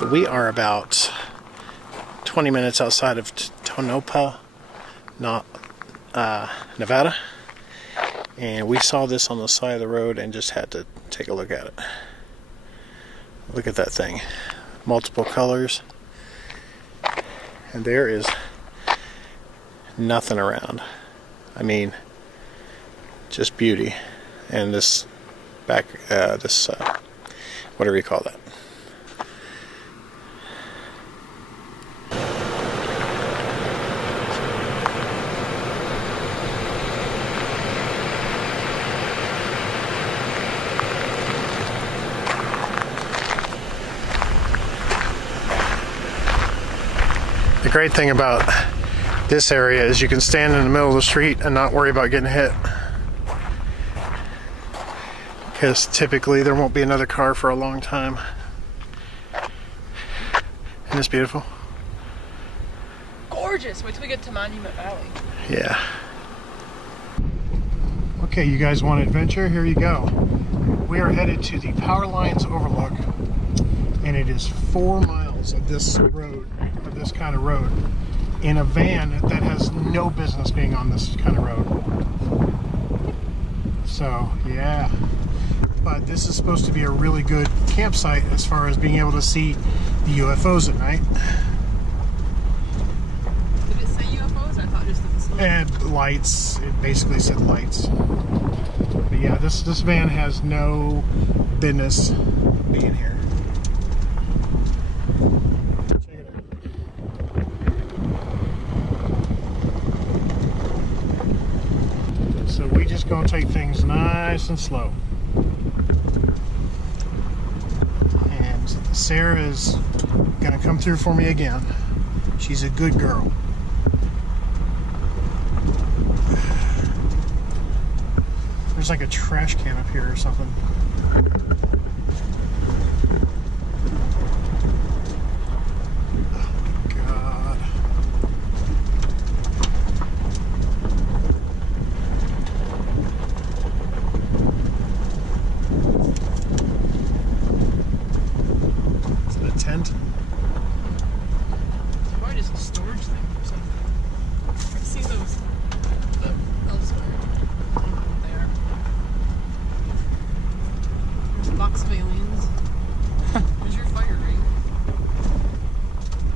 So we are about 20 minutes outside of Tonopah, Nevada. And we saw this on the side of the road and just had to take a look at it. Look at that thing. Multiple colors. And there is nothing around. I mean, just beauty. And this whatever you call that. The great thing about this area is you can stand in the middle of the street and not worry about getting hit. Because typically there won't be another car for a long time. Isn't this beautiful? Gorgeous! Wait till we get to Monument Valley. Yeah. Okay, you guys want adventure? Here you go. We are headed to the Power Lines Overlook. And it is 4 miles of this road, of this kind of road, in a van that has no business being on this kind of road. So, yeah. But this is supposed to be a really good campsite as far as being able to see the UFOs at night. Did it say UFOs? I thought just the facility. And lights. It basically said lights. But yeah, this van has no business being here. Check it out. So we just gonna take things nice and slow. And Sarah is gonna come through for me again. She's a good girl. There's like a trash can up here or something. Tent. Probably just a storage thing or something. I've seen those elsewhere. There. There's a box of aliens. There's your fire ring.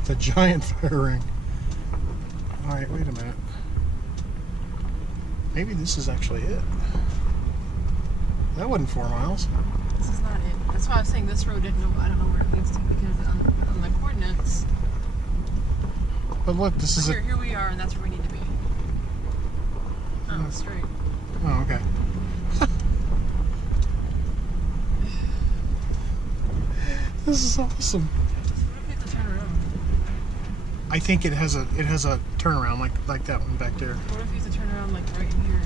It's a giant fire ring. Alright, wait a minute. Maybe this is actually it. That wasn't 4 miles. This is not it. That's why I was saying this road didn't know. I don't know where it leads to because on the coordinates. But look, this is Here we are, and that's where we need to be. Oh, straight. Oh, okay. This is awesome. What if we have to turn around? I think it has a turnaround like that one back there. What if we have to turn around like right here?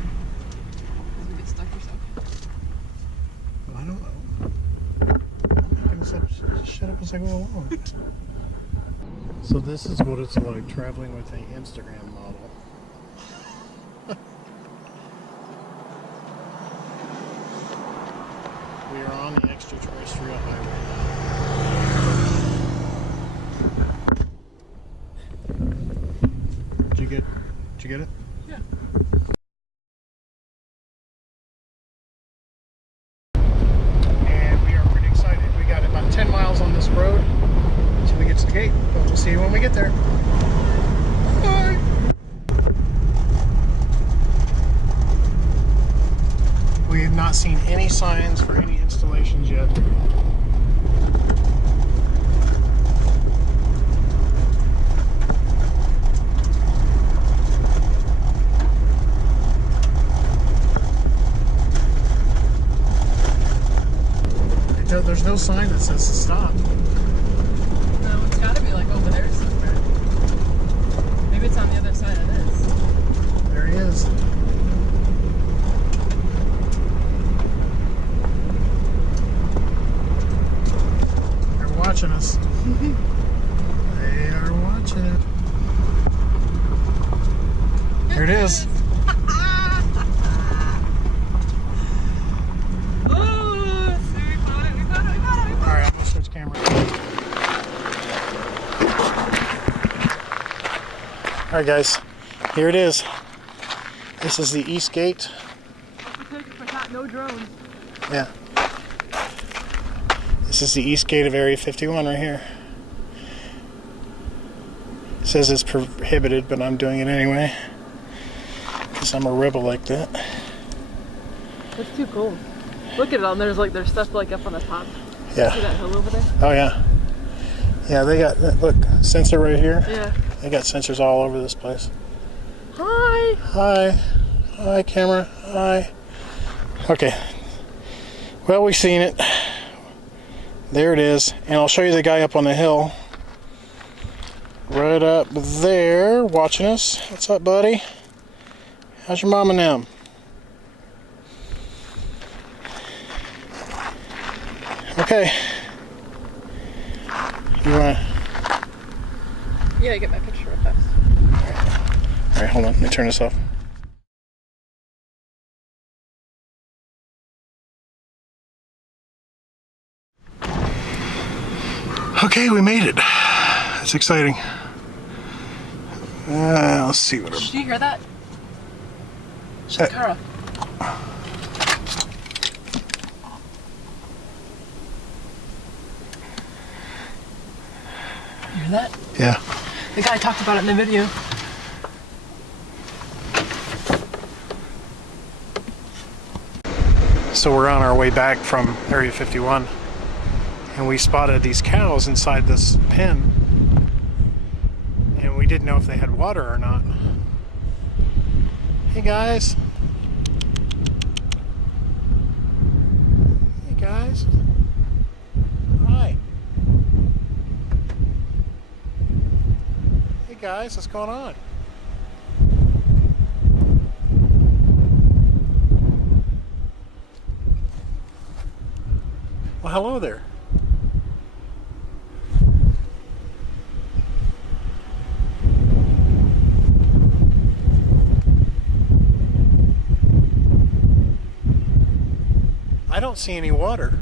Because we get stuck or something. Well, I don't know. I'm making shut up as I go along. So this is what it's like traveling with an Instagram model. We are on the extraterrestrial highway now. Did you get it? Yeah. And we are pretty excited. We got about 10 miles on this road until we get to the gate, but we'll see you when we get there. Bye. We have not seen any signs for any installations yet. There's no sign that says to stop. No, it's got to be like over there somewhere. Maybe it's on the other side of this. There he is. They're watching us. They are watching it. There it is. Oh, we got it. Alright, I'm gonna switch camera. Alright guys, here it is. This is the east gate. No drones. Yeah. This is the east gate of Area 51 right here. It says it's prohibited, but I'm doing it anyway. Because I'm a rebel like that. That's too cool. Look at it, and there's stuff like up on the top. Yeah. See that hill over there? Oh yeah. Yeah, they got, look, sensor right here. Yeah. They got sensors all over this place. Hi! Hi. Hi, camera. Hi. Okay. Well, we've seen it. There it is. And I'll show you the guy up on the hill. Right up there, watching us. What's up, buddy? How's your mom and them? Okay. You wanna... Yeah, get my picture real fast. Alright, hold on. Let me turn this off. Okay, we made it. It's exciting. Let's see what. Did you hear that? Shakara. You hear that? Yeah. The guy talked about it in the video. So we're on our way back from Area 51. And we spotted these cows inside this pen, and we didn't know if they had water or not. Hey guys. Hey guys. Hi. Hey guys, what's going on? Well, hello there. I don't see any water.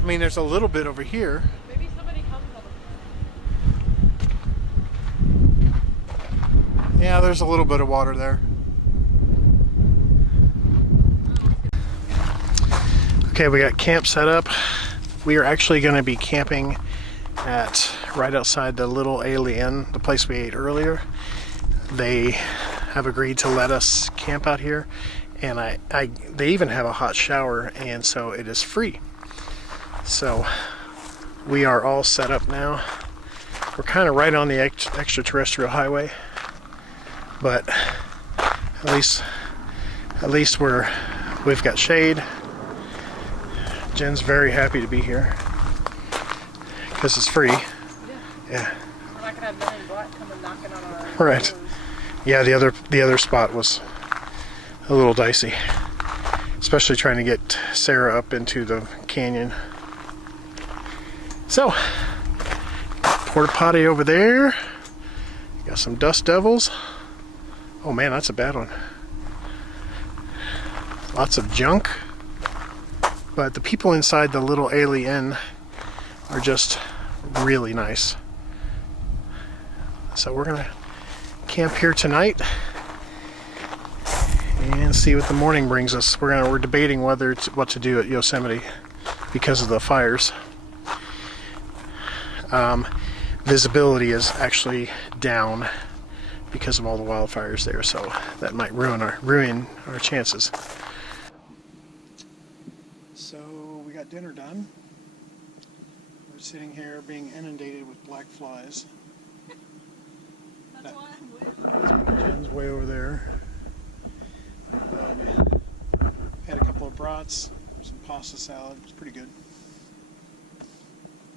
I mean, there's a little bit over here. Maybe somebody comes over. Yeah, there's a little bit of water there. Okay, we got camp set up. We are actually going to be camping at right outside the Little Aleinn, the place we ate earlier. They have agreed to let us camp out here, and they even have a hot shower, and so it is free. So we are all set up now. We're kind of right on the extraterrestrial highway, but at least we've got shade. Jen's very happy to be here because it's free. Yeah. We're not gonna have men in black coming knocking on our Right. doors. Yeah, the other spot was a little dicey, especially trying to get Sarah up into the canyon. So, porta potty over there. Got some dust devils. Oh man, that's a bad one. Lots of junk. But the people inside the Little Aleinn are just really nice. So we're gonna camp here tonight and see what the morning brings us. We're debating what to do at Yosemite because of the fires. Visibility is actually down because of all the wildfires there, so that might ruin our chances. So we got dinner done. We're sitting here being inundated with black flies. That's why I'm with. Jen's way over there. Had a couple of brats, some pasta salad. It's pretty good.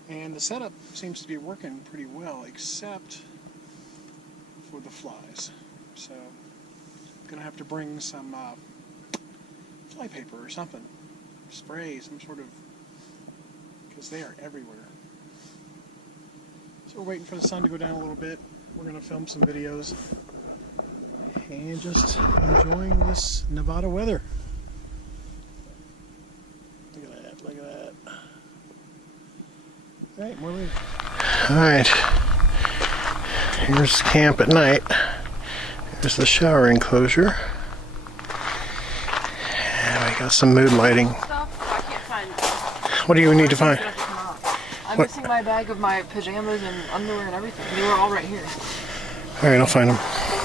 And the setup seems to be working pretty well, except for the flies. So I'm gonna have to bring some fly paper or something, spray, some sort of, because they are everywhere. So we're waiting for the sun to go down a little bit. We're gonna film some videos and just enjoying this Nevada weather. Look at that, look at that. All right, more later. Alright. Here's camp at night. Here's the shower enclosure. And we got some mood lighting. I can't find it. What do you need to find? I'm missing my bag of my pajamas and underwear and everything. They were all right here. Alright, I'll find them.